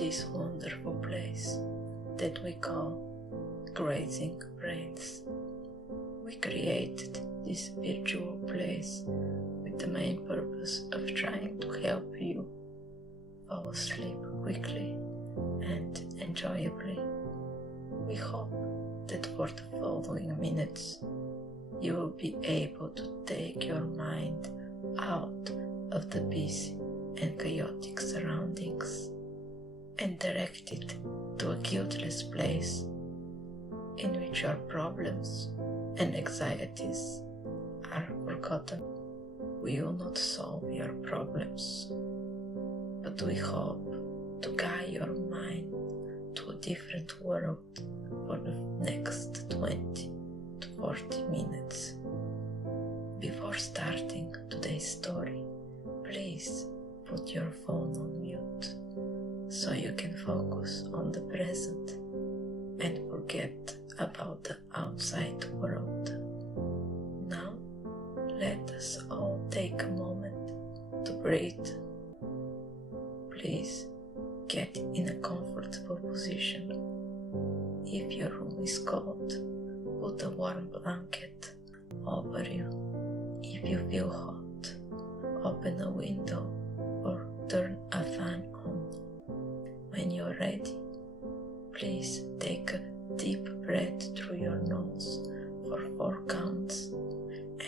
this wonderful place that we call Grazing Brains. We created this virtual place with the main purpose of trying to help you fall asleep quickly and enjoyably. We hope that for the following minutes you will be able to take your mind out of the busy and chaotic surroundings and direct it to a guiltless place in which your problems and anxieties are forgotten. We will not solve your problems, but we hope to guide your mind to a different world for the next 20 to 40 minutes. Before starting today's story, please put your phone on mute so you can focus on the present and forget about the outside world. Now, let us all take a moment to breathe. Please get in a comfortable position. If your room is cold, put a warm blanket over you. If you feel hot, open a window or turn a fan on. When you're ready, please take a deep breath through your nose for 4 counts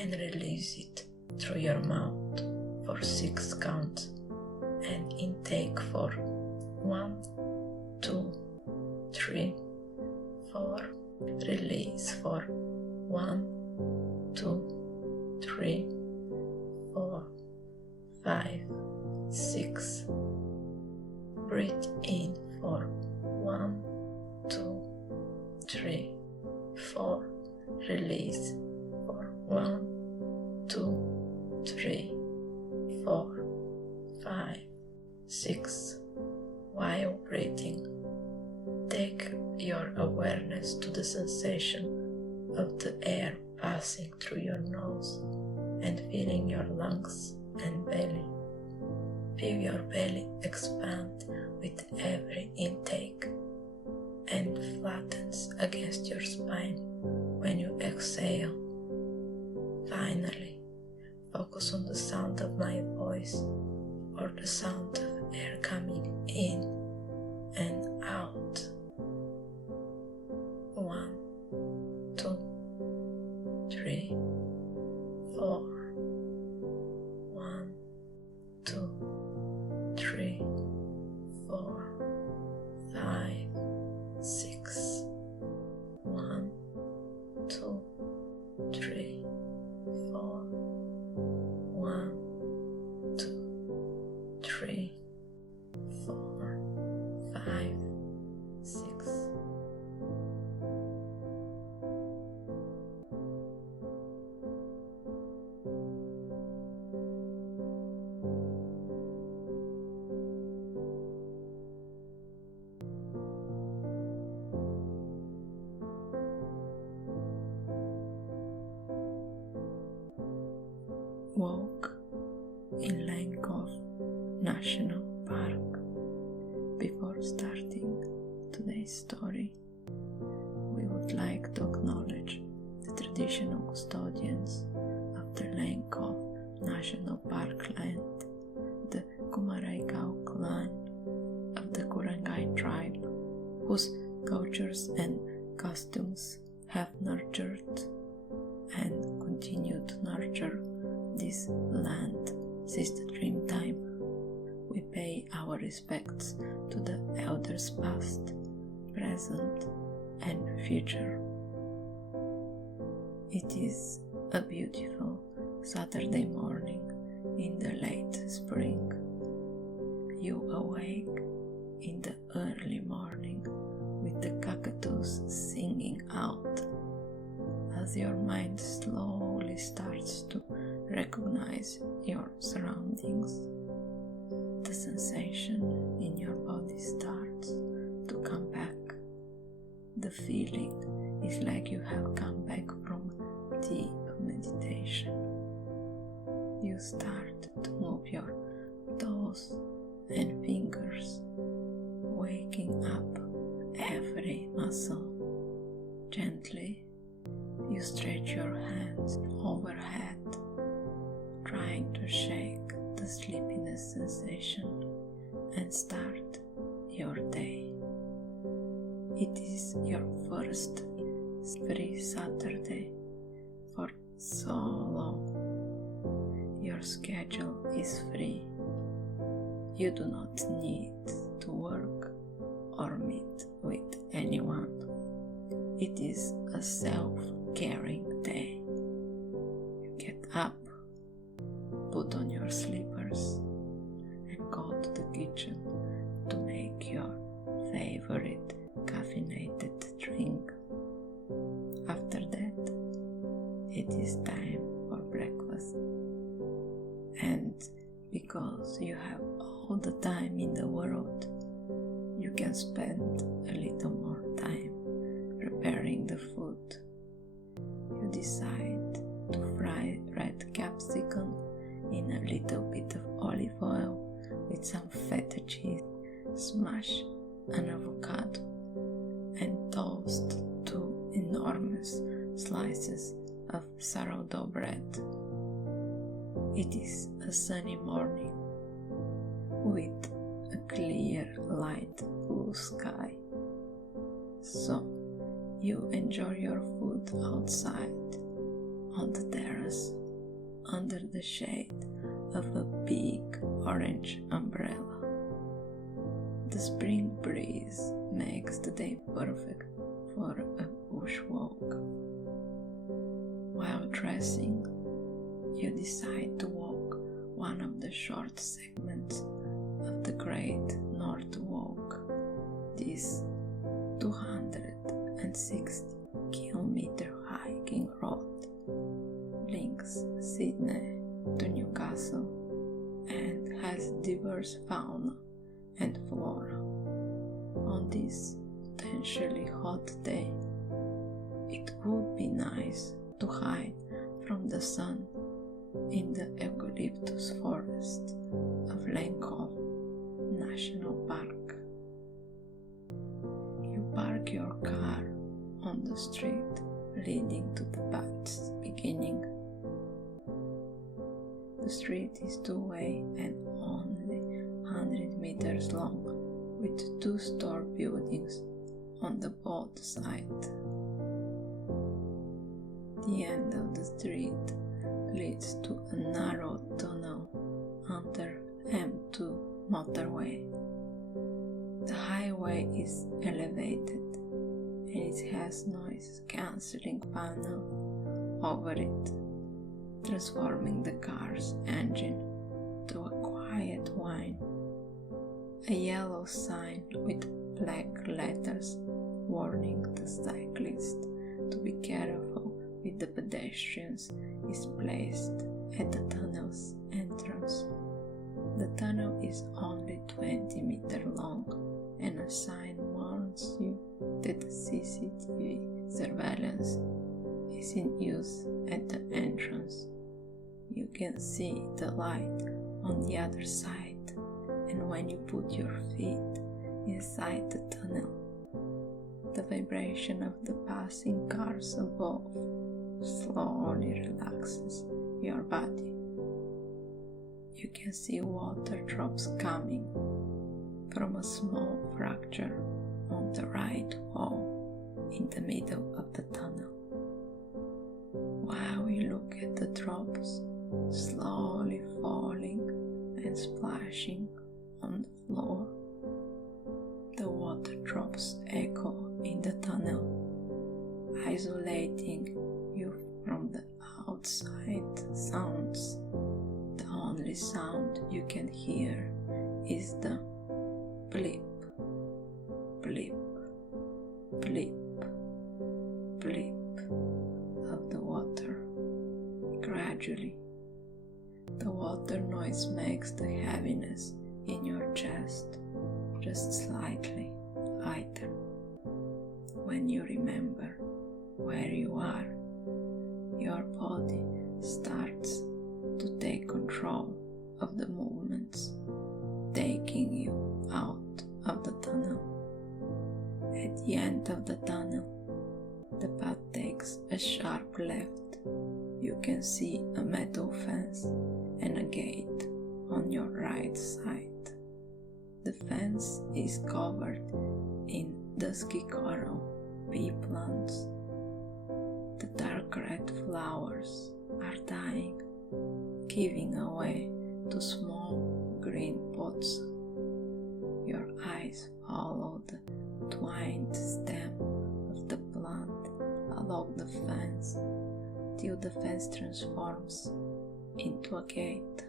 and release it through your mouth for 6 counts, and intake for 1, 2, 3, 4, release for 1, 2, 3, 4, 5, 6. Breathe in for 1, 2, 3, 4. Release for 1, 2, 3, 4, 5, 6. While breathing, take your awareness to the sensation of the air passing through your nose and filling your lungs and belly. Feel your belly expand with every intake and flattens against your spine when you exhale. Finally, focus on the sound of my voice or the sound of air coming in and out. 1, 2, 3, 4. 1, 2, 3, 4, 5, 6. 1, 2, 3, 4. 1, 2, 3, 4, 5, 6. Walk in Lane Cove National Park. Before starting today's story, we would like to acknowledge the traditional custodians of the Lane Cove National Park Land, the Cammerraygal Clan of the Kuringgai Tribe, whose cultures and costumes have nurtured and continue to nurture this land since the Dreamtime. We pay our respects to the elders past, present, and future. It is a beautiful Saturday morning in the late spring. You awake in the early morning with the cockatoos singing out. As your mind slowly starts to recognize your surroundings, the sensation in your body starts to come back. The feeling is like you have come back from deep meditation. You start to move your toes and fingers waking up every muscle. Gently, you stretch your hands overhead, trying to shake the sleepiness sensation and start your day. It is your first free Saturday for so long. Your schedule is free. You do not need to work or meet with anyone. It is a self-caring day. You get up, put on your slippers, and go to the kitchen to make your favorite caffeinated drink. After that, it is time for breakfast. And because you have all the time in the world, you can spend a little more time preparing the food. You decide to fry red capsicum in a little bit of olive oil with some feta cheese, smash an avocado, and toast 2 enormous slices of sourdough bread. It is a sunny morning with a clear light blue sky. So you enjoy your food outside on the terrace under the shade of a big orange umbrella. The spring breeze makes the day perfect for a bushwalk. While dressing, you decide to walk one of the short segments of the Great North Walk. This 260-kilometer hiking road links Sydney to Newcastle and has diverse fauna and flora. On this potentially hot day, it would be nice to hide from the sun in the eucalyptus forest of Lane Cove National Park. You park your car on the street leading to the path's beginning. The street is two-way and only 100 meters long, with 2 store buildings on the both sides. The end of the street leads to a narrow tunnel under M2 motorway. The highway is elevated and it has noise-cancelling panel over it, transforming the car's engine to a quiet whine. A yellow sign with black letters warning the cyclist to be careful with the pedestrians is placed at the tunnel's entrance. The tunnel is only 20 meters long, and a sign warns you that the CCTV surveillance is in use at the entrance. You can see the light on the other side, and when you put your feet inside the tunnel, the vibration of the passing cars above slowly relaxes your body. You can see water drops coming from a small fracture on the right wall in the middle of the tunnel. While you look at the drops slowly falling and splashing on the floor, the water drops echo in the tunnel, isolating you from the outside sounds. The only sound you can hear is the blip, blip, blip, blip of the water. Gradually, the water noise makes the heaviness in your chest just slightly lighter. When you remember where you are, your body starts to take control of the movements, taking you out of the tunnel. At the end of the tunnel, the path takes a sharp left. You can see a metal fence and a gate on your right side. The fence is covered in dusky coral pea plants. The dark red flowers are dying, giving away to small green pots. Your eyes follow the twined stem of the plant along the fence till the fence transforms into a gate.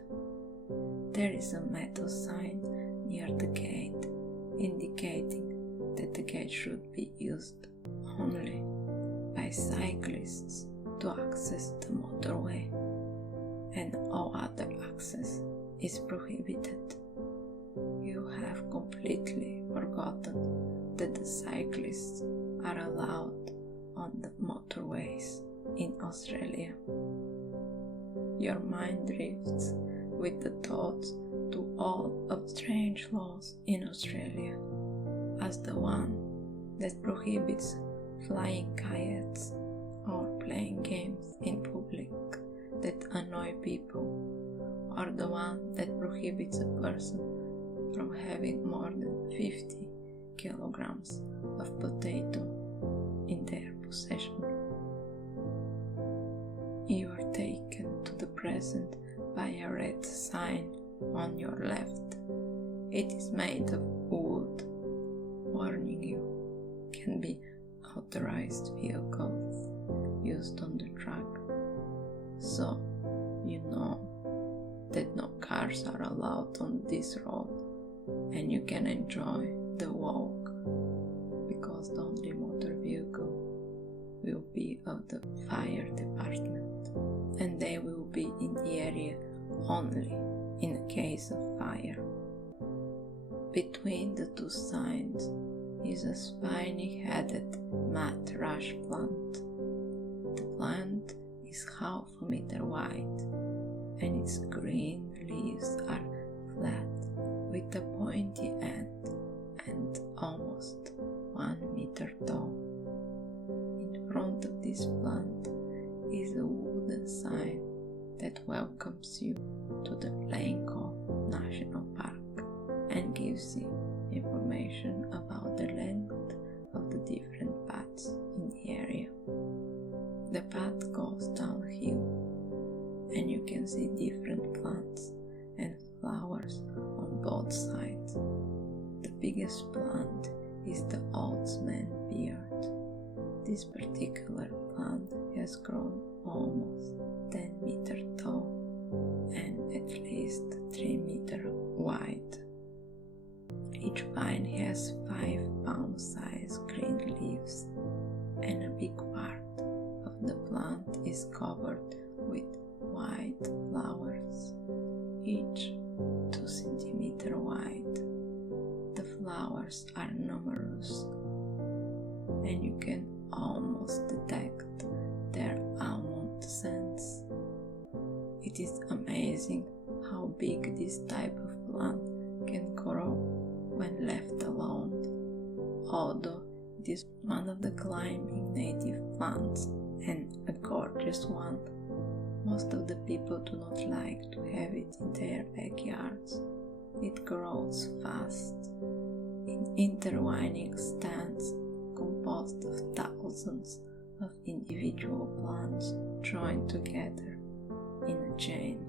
There is a metal sign near the gate indicating that the gate should be used only by cyclists to access the motorway, and all other access is prohibited. You have completely forgotten that the cyclists are allowed on the motorways in Australia. Your mind drifts with the thoughts to all of strange laws in Australia, as the one that prohibits flying kayaks or playing games in public that annoy people, or the one that prohibits a person from having more than 50 kilograms of potato in their possession. You are taken to the present by a red sign on your left. It is made of wood, warning you can be authorized vehicles used on the track, so you know that no cars are allowed on this road and you can enjoy the walk, because the only motor vehicle will be of the fire department, and they will be in the area only in a case of fire. Between the two signs is a spiny-headed mat rush plant. The plant is half a meter wide, and its green leaves are flat with a pointy end and almost 1 meter tall. In front of this plant is a wooden sign that welcomes you to the Lane Cove National Park and gives you information about the length of the different paths in the area. The path goes downhill, and you can see different plants and flowers on both sides. The biggest plant is the Oatsman beard. This particular plant has grown almost 10 meters tall and at least 3 meters wide. Each vine has 5 palm-sized green leaves, and a big part of the plant is covered with white flowers, each 2 centimeters wide. The flowers are numerous, and you can almost detect their almond scents. It is amazing how big this type of plant can grow when left alone, although it is one of the climbing native plants and a gorgeous one. Most of the people do not like to have it in their backyards. It grows fast in intertwining stands composed of thousands of individual plants joined together in a chain.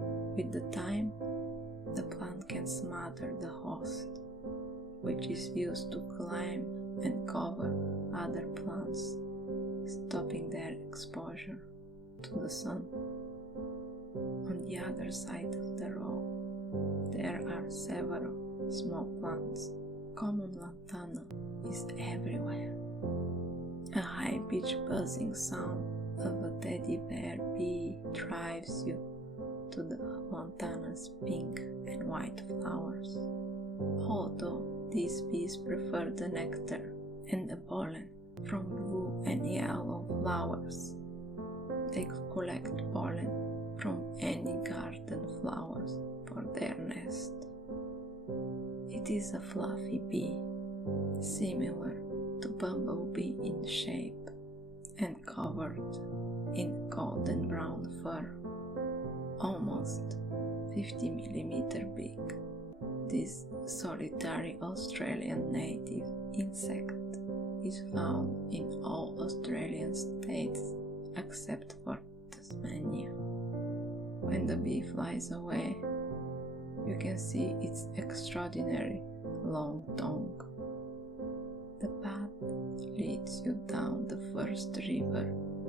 With the time, the plant can smother the host, which is used to climb and cover other plants, stopping their exposure to the sun. On the other side of the road, there are several small plants. Common lantana is everywhere. A high-pitched buzzing sound of a teddy bear bee drives you to the lantana's pink and white flowers. Although these bees prefer the nectar and the pollen from blue and yellow flowers, they collect pollen from any garden flowers for their nest. It It is a fluffy bee, similar to bumblebee in shape and covered in golden brown fur, almost 50 mm big. This solitary Australian native insect is found in all Australian states except for Tasmania. When the bee flies away, you can see its extraordinary long tongue. The path leads you down the first river,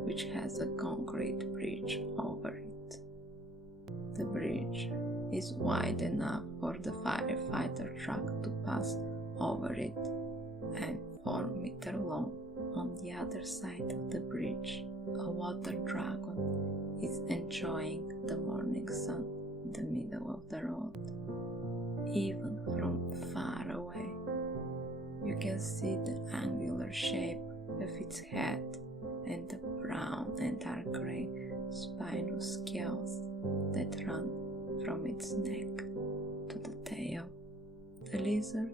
which has a concrete bridge over it. The bridge is wide enough for the firefighter truck to pass over it and 4 meters long. On the other side of the bridge, a water dragon is enjoying the morning sun in the middle of the road. Even from far away, you can see the angular shape of its head and the brown and dark gray spinous scales that run from its neck to the tail. The lizard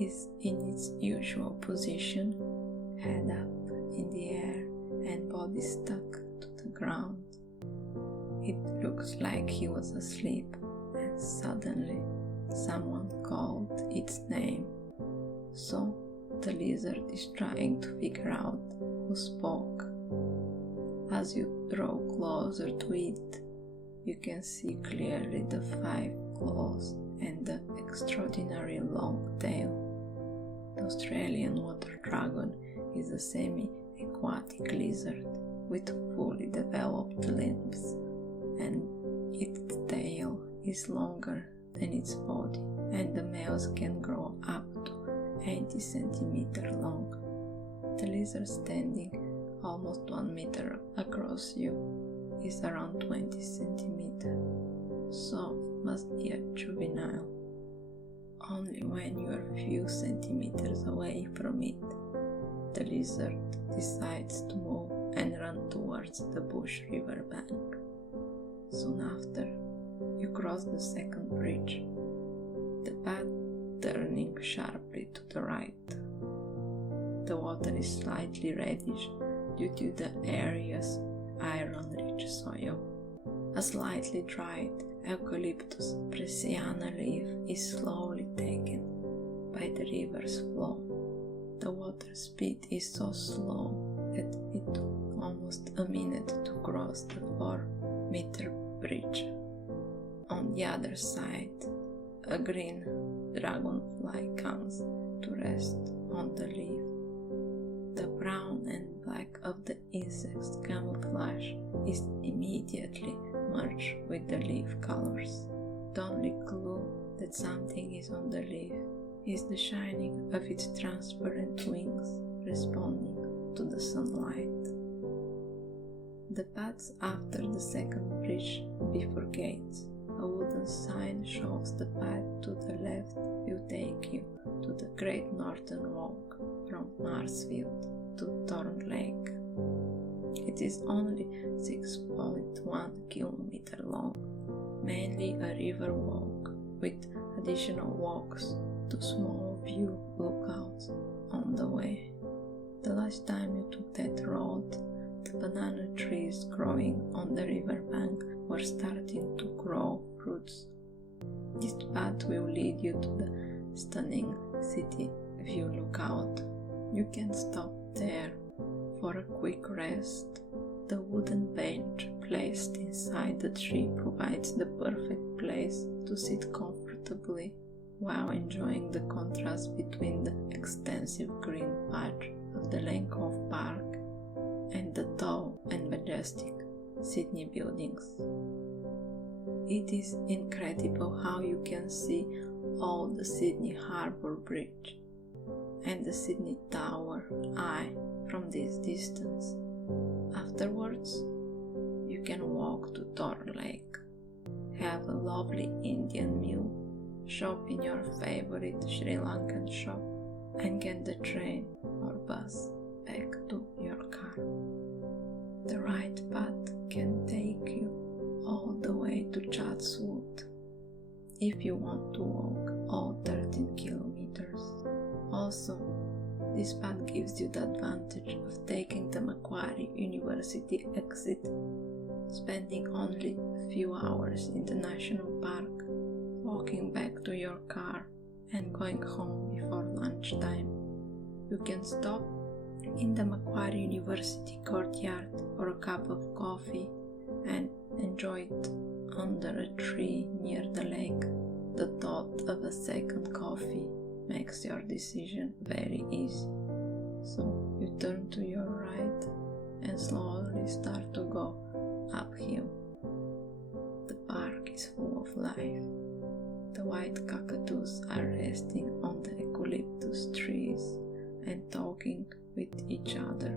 is in its usual position, head up in the air and body stuck to the ground. It looks like he was asleep, and suddenly someone called its name. So the lizard is trying to figure out who spoke. As you draw closer to it, you can see clearly the 5 claws and the extraordinary long tail. The Australian water dragon is a semi-aquatic lizard with fully developed limbs, and its tail is longer than its body, and the males can grow up to 80 centimeters long. The lizard standing almost 1 meter across you is around 20 centimeters, so it must be a juvenile. Only when you are a few centimeters away from it, the lizard decides to move and run towards the bush river bank. Soon after, you cross the second bridge, the path turning sharply to the right. The water is slightly reddish due to the area's iron-rich soil. A slightly dried Eucalyptus presiana leaf is slowly taken by the river's flow. The water speed is so slow that it took almost a minute to cross the 4-meter bridge. On the other side, a green dragonfly comes to rest on the leaf. The brown and black of the insect's camouflage is immediately merged with the leaf colors. The only clue that something is on the leaf is the shining of its transparent wings responding to the sunlight. The paths after the second bridge bifurcates. A wooden sign shows the path to the left will take you to the Great Northern Walk from Marsfield to Thorn Lake. It is only 6.1 km long, mainly a river walk with additional walks to small view lookouts on the way. The last time you took that road, the banana trees growing on the river bank were starting to grow fruits. This path will lead you to the stunning city view lookout. You can stop there for a quick rest. The wooden bench placed inside the tree provides the perfect place to sit comfortably while enjoying the contrast between the extensive green patch of the Lane Cove Park and the tall and majestic Sydney buildings. It is incredible how you can see all the Sydney Harbour Bridge and the Sydney Tower Eye from this distance. Afterwards, you can walk to Thorn Lake, have a lovely Indian meal, shop in your favorite Sri Lankan shop, and get the train or bus back to your car. The right path can take you all the way to Chatswood. if you want to walk all 13 kilometers. Also, this path gives you the advantage of taking the Macquarie University exit, spending only a few hours in the national park, walking back to your car and going home before lunchtime. You can stop in the Macquarie University courtyard for a cup of coffee and enjoy it under a tree near the lake. The thought of a second coffee makes your decision very easy. So you turn to your right and slowly start to go uphill. The park is full of life. The white cockatoos are resting on the eucalyptus trees and talking with each other.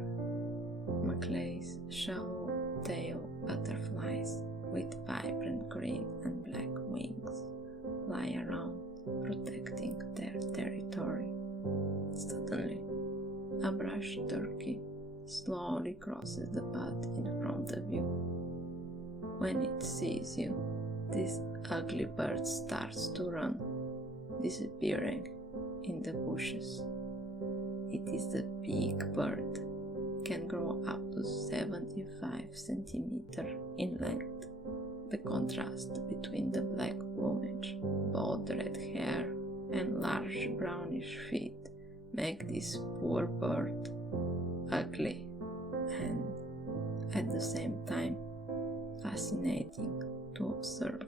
Maclay's shallow-tailed butterflies with vibrant green and black wings fly around, protecting their territory. Suddenly, a brush turkey slowly crosses the path in front of you. When it sees you, this ugly bird starts to run, disappearing in the bushes. It is a big bird, can grow up to 75 centimeters in length. The contrast between the black plumage, bold red hair, and large brownish feet make this poor bird ugly and, at the same time, fascinating to observe.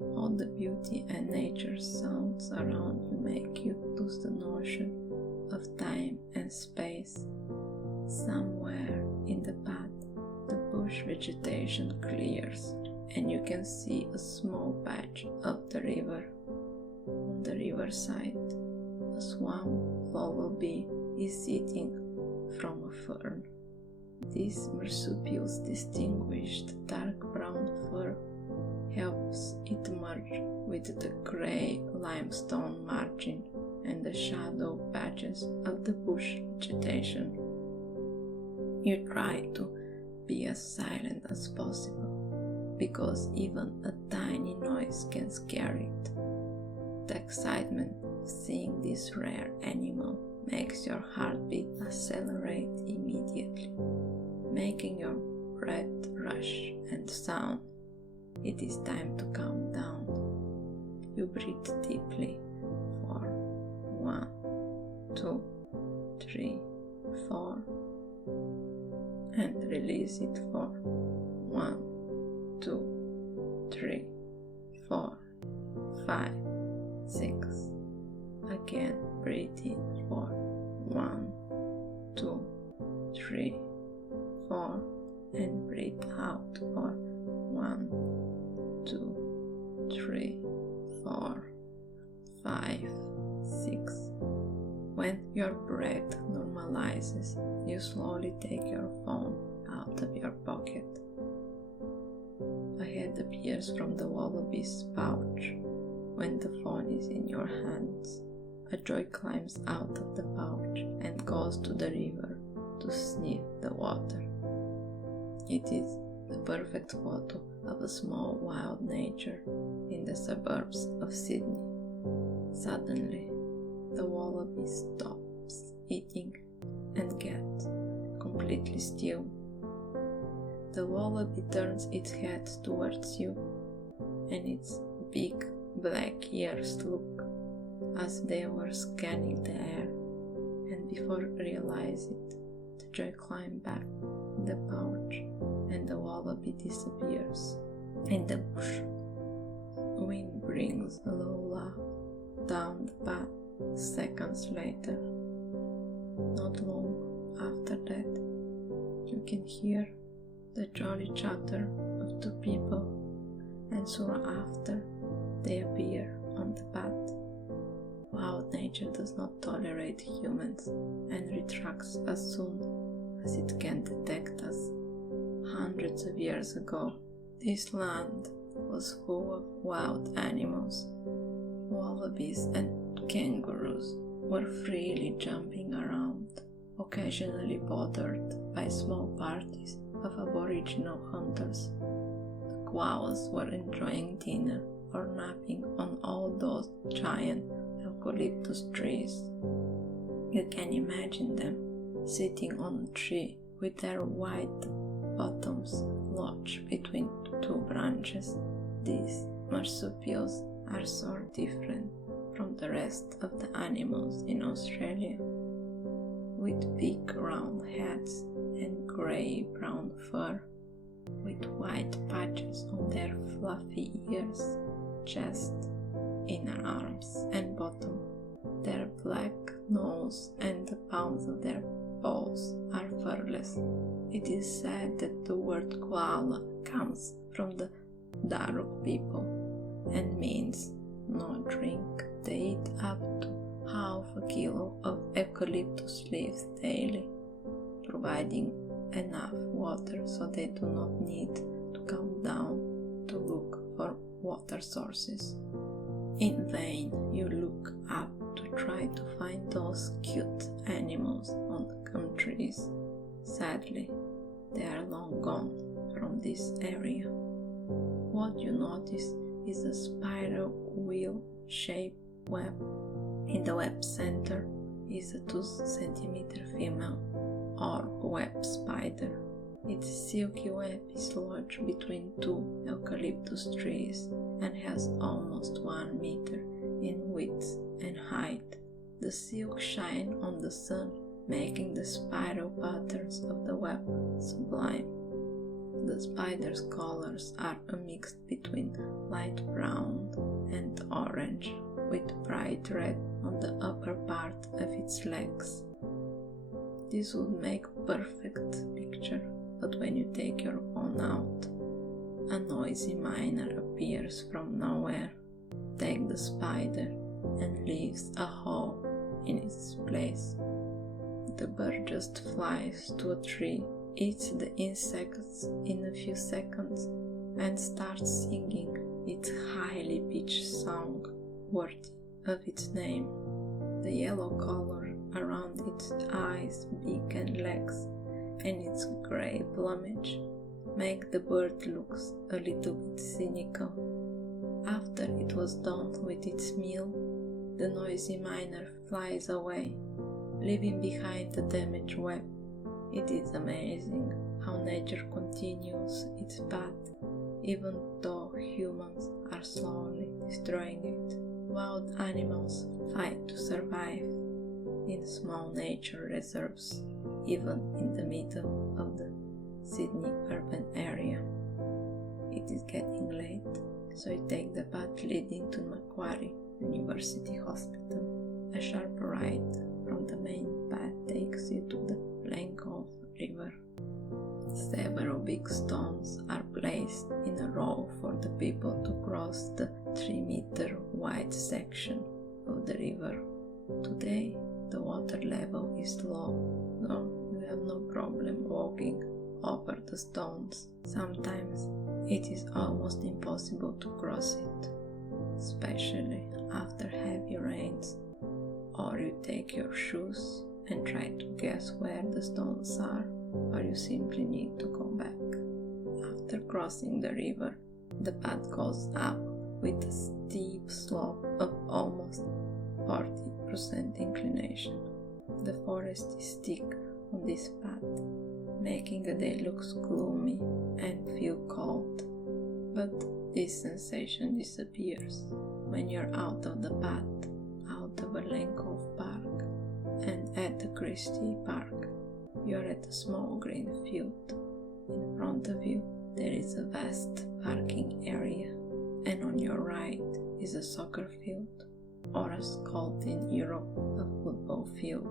All the beauty and nature sounds around you make you lose the notion of time and space. Somewhere in the path, the bush vegetation clears and you can see a small patch of the river. On the riverside, a swamp wallaby is sitting from a fern. This marsupial's distinguished dark brown fur helps it merge with the grey limestone margin and the shadow patches of the bush vegetation. You try to be as silent as possible, because even a tiny noise can scare it. The excitement of seeing this rare animal makes your heartbeat accelerate immediately, making your breath rush and sound. It is time to calm down. You breathe deeply for 1, 2, 3, 4, and release it for 1, 2, 3, 4, 5, 6. Again, breathe in for 1, 2, 3, 4, and breathe out for 1, 2, 3, 4, 5, 6. When your breath normalizes, you slowly take your phone out of your pocket. A head appears from the wallaby's pouch. When the phone is in your hands, a joy climbs out of the pouch and goes to the river to sniff the water. It is the perfect photo of a small wild nature in the suburbs of Sydney. Suddenly, the wallaby stops eating and gets completely still. The wallaby turns its head towards you, and its big black ears look as they were scanning the air, and before you realize it, the joy climbs back in the pouch and the wallaby disappears in the bush. Wind brings a low laugh down the path. Seconds later, not long after that, you can hear the jolly chatter of two people, and soon after they appear on the path. Wild nature does not tolerate humans and retracts as soon as it can detect us. Hundreds of years ago, this land was full of wild animals. Wallabies and kangaroos were freely jumping around, occasionally bothered by small parties of aboriginal hunters. The koalas were enjoying dinner or napping on all those giant eucalyptus trees. You can imagine them sitting on a tree with their white bottoms lodged between two branches. These marsupials are so different from the rest of the animals in Australia, with big round heads and grey-brown fur, with white patches on their fluffy ears, chest, inner arms and bottom. Their black nose and the palms of their paws are furless. It is said that the word koala comes from the Darug people and means no drink. They eat up to half a kilo of eucalyptus leaves daily, providing enough water so they do not need to come down to look for water sources. In vain you look up to try to find those cute animals on the gum trees. Sadly, they are long gone from this area. What you notice is a spiral wheel-shaped web. In the web center is a 2 centimeter female or web spider. Its silky web is lodged between 2 eucalyptus trees and has almost 1 meter in width and height. The silk shines on the sun, making the spiral patterns of the web sublime. The spider's colors are a mix between light brown and orange, with bright red on the upper part of its legs. This would make a perfect picture, but when you take your phone out, a noisy miner appears from nowhere, takes the spider and leaves a hole in its place. The bird just flies to a tree, eats the insects in a few seconds, and starts singing its highly pitched song, worthy of its name. The yellow color around its eyes, beak and legs, and its grey plumage make the bird look a little bit cynical. After it was done with its meal, the noisy miner flies away, leaving behind the damaged web. It is amazing how nature continues its path, even though humans are slowly destroying it. Wild animals fight to survive in small nature reserves, even in the middle of the Sydney urban area. It is getting late, so you take the path leading to Macquarie University Hospital. A sharp right from the main path takes you to the Lane Cove River. Several big stones are placed in a row for the people to cross the 3-meter wide section of the river. Today, the water level is low, so you have no problem walking over the stones. Sometimes it is almost impossible to cross it, especially after heavy rains, or you take your shoes and try to guess where the stones are, or you simply need to go back. After crossing the river, the path goes up with a steep slope of almost 40% inclination. The forest is thick on this path, making the day look gloomy and feel cold. But this sensation disappears when you're out of the path, out of a Lane Cove Park, and at the Christie Park. You're at a small green field. In front of you there is a vast parking area, and on your right is a soccer field, or as called in Europe, a football field.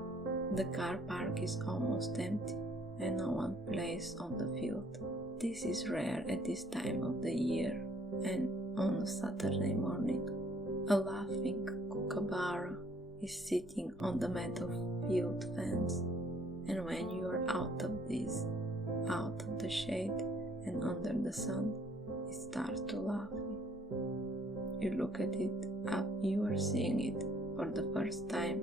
The car park is almost empty, and no one plays on the field. This is rare at this time of the year, and on a Saturday morning, a laughing kookaburra is sitting on the metal field fence, and when you are out of the shade and under the sun, it starts to laugh. You look at it as you are seeing it for the first time.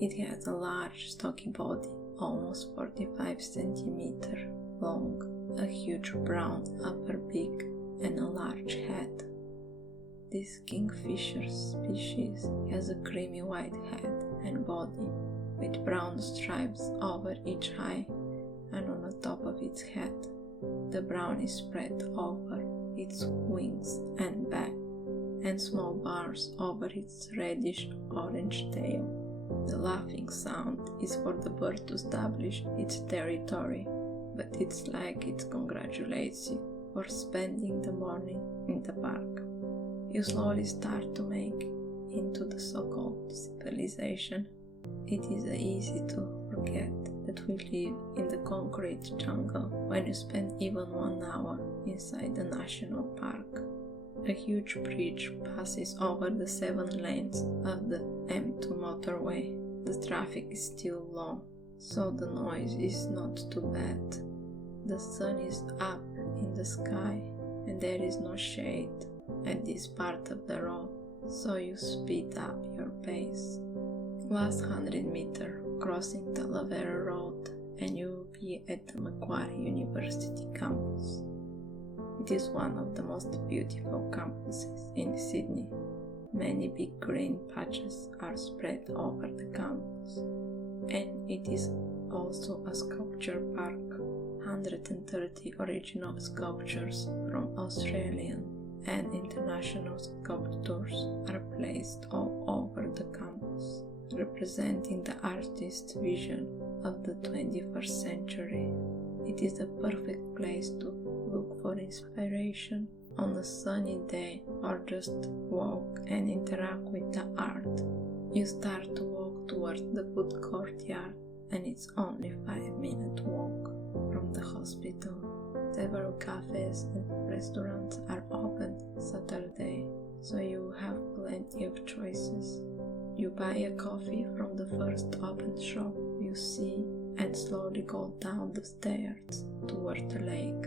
It has a large stocky body, almost 45 centimeters long, a huge brown upper beak, and a large head. This kingfisher species has a creamy white head and body with brown stripes over each eye and on the top of its head. The brown is spread over its wings and back, and small bars over its reddish-orange tail. The laughing sound is for the bird to establish its territory, but it's like it congratulates you for spending the morning in the park. You slowly start to make into the so-called civilization. It is easy to forget that we live in the concrete jungle when you spend even 1 hour inside the national park. A huge bridge passes over the 7 lanes of the M2 motorway. The traffic is still low, so the noise is not too bad. The sun is up in the sky and there is no shade at this part of the road, so you speed up your pace. Last 100 meters, crossing the Talavera Road, and you will be at the Macquarie University campus. It is one of the most beautiful campuses in Sydney. Many big green patches are spread over the campus, and it is also a sculpture park. 130 original sculptures from Australian and international sculptors are placed all over the campus, representing the artist's vision of the 21st century. It is a perfect place to look for inspiration on a sunny day or just walk and interact with the art. You start to walk towards the food courtyard, and it's only 5-minute walk from the hospital. Several cafes and restaurants are open Saturday, so you have plenty of choices. You buy a coffee from the first open shop you see and slowly go down the stairs toward the lake.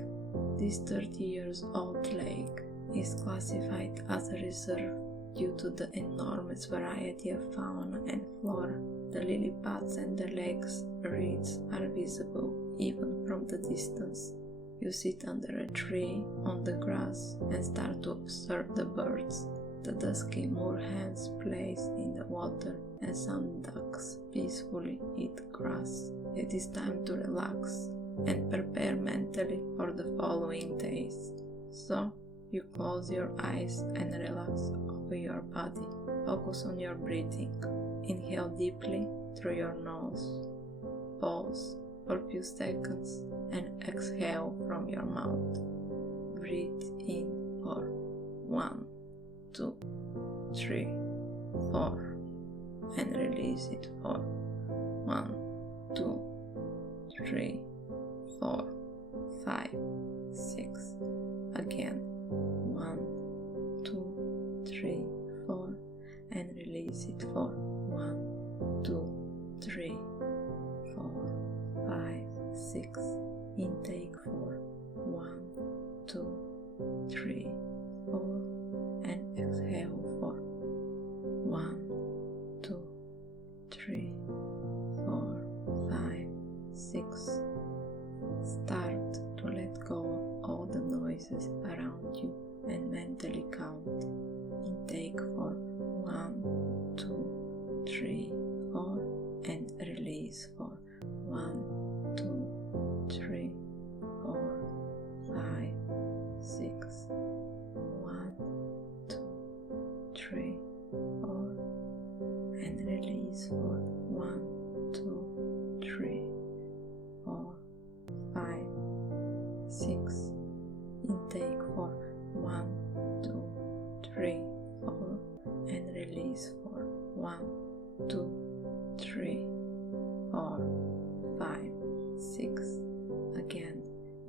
This 30 years old lake is classified as a reserve due to the enormous variety of fauna and flora. The lily pads and the lake's reeds are visible even from the distance. You sit under a tree on the grass and start to observe the birds. The dusky moorhens plays in the water and some ducks peacefully eat grass. It is time to relax and prepare mentally for the following days. So, you close your eyes and relax over your body. Focus on your breathing. Inhale deeply through your nose. Pause for a few seconds and exhale from your mouth. Breathe in for 1, 2, 3, 4 and release it for 1, 2, 3, 4, 5, 6. Again, 1, 2, 3, 4 and release it for 1, 2, 3, 4, 5, 6. Intake for 1, 2, 3, 4 and exhale for 1, 2, 3, 4, 5, 6. Start to let go of all the noises around you and mentally count. Intake for 1, 2, 3, 4 and release for 1, 2, 3, 4, 5, 6. 1, 2, 3, 4 and release for 1, 2, 3, 4, 5, 6. Intake for 1, 2, 3, 4 and release for 1, 2, 3, 4, 5, 6. Again,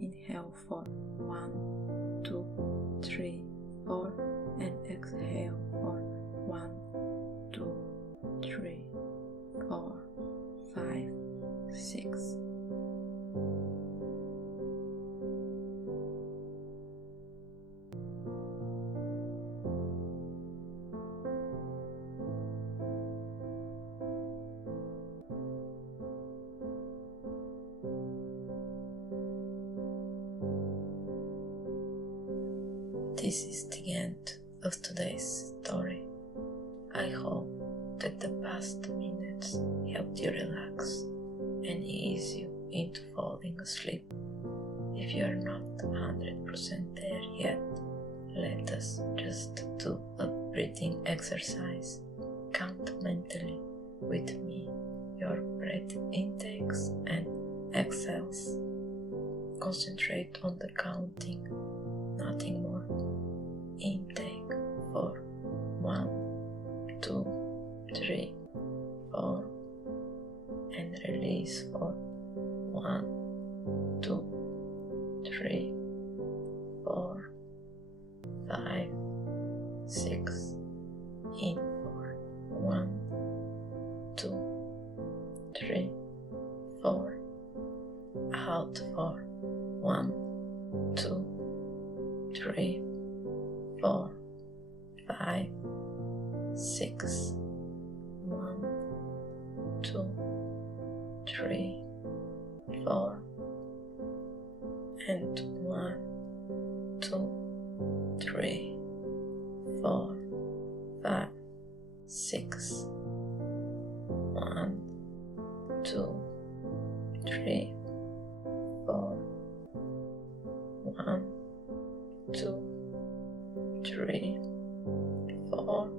inhale for 1, 2, 3, 4 and exhale for 1, 2, 3, 4, 5, 6. This is the end of today's story. I hope that the past minutes helped you relax and ease you into falling asleep. If you are not 100% there yet, let us just do a breathing exercise. Count mentally with me your breath intakes and exhales. Concentrate on the counting, nothing more. Intake for 1, 2, 3, 4, and release for 1, 2, 3, 4, 5, 6. In for 1, 2, 3, 4. Out for 1, 2, 3, 4, 5, 6. 1, 2, 3, 4, and 1, 2, 3, 4, 5, 6. 1, 2, 3, 4. 1, 2, 3, 4,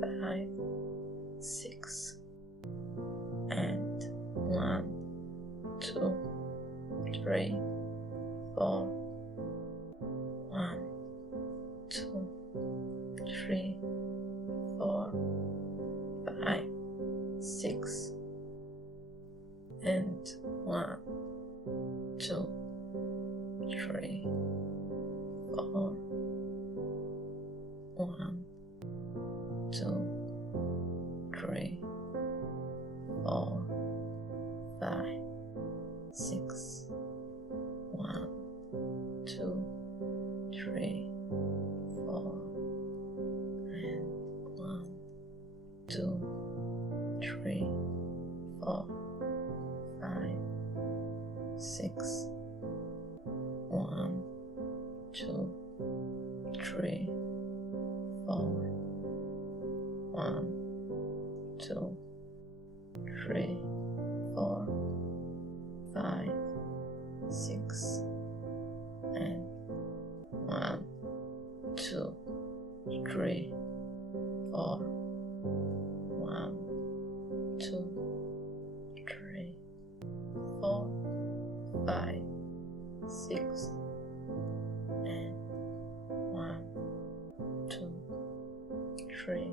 5, 6. And 1, 2, 3, 4. 1, 2, 3, 4, 5, 6. And 1, 2, 3, 4. 1, 2, 3, 4, 5, 6. 1, 2, 3, 4. And 1, 2, 3, 4, 5, 6. 1, 2, 3, 4. 1, 2, 3, 4, 5, 6. And 1, 2, 3, 4. 1, 2, 3, 4, 5, 6. And 1, 2, 3.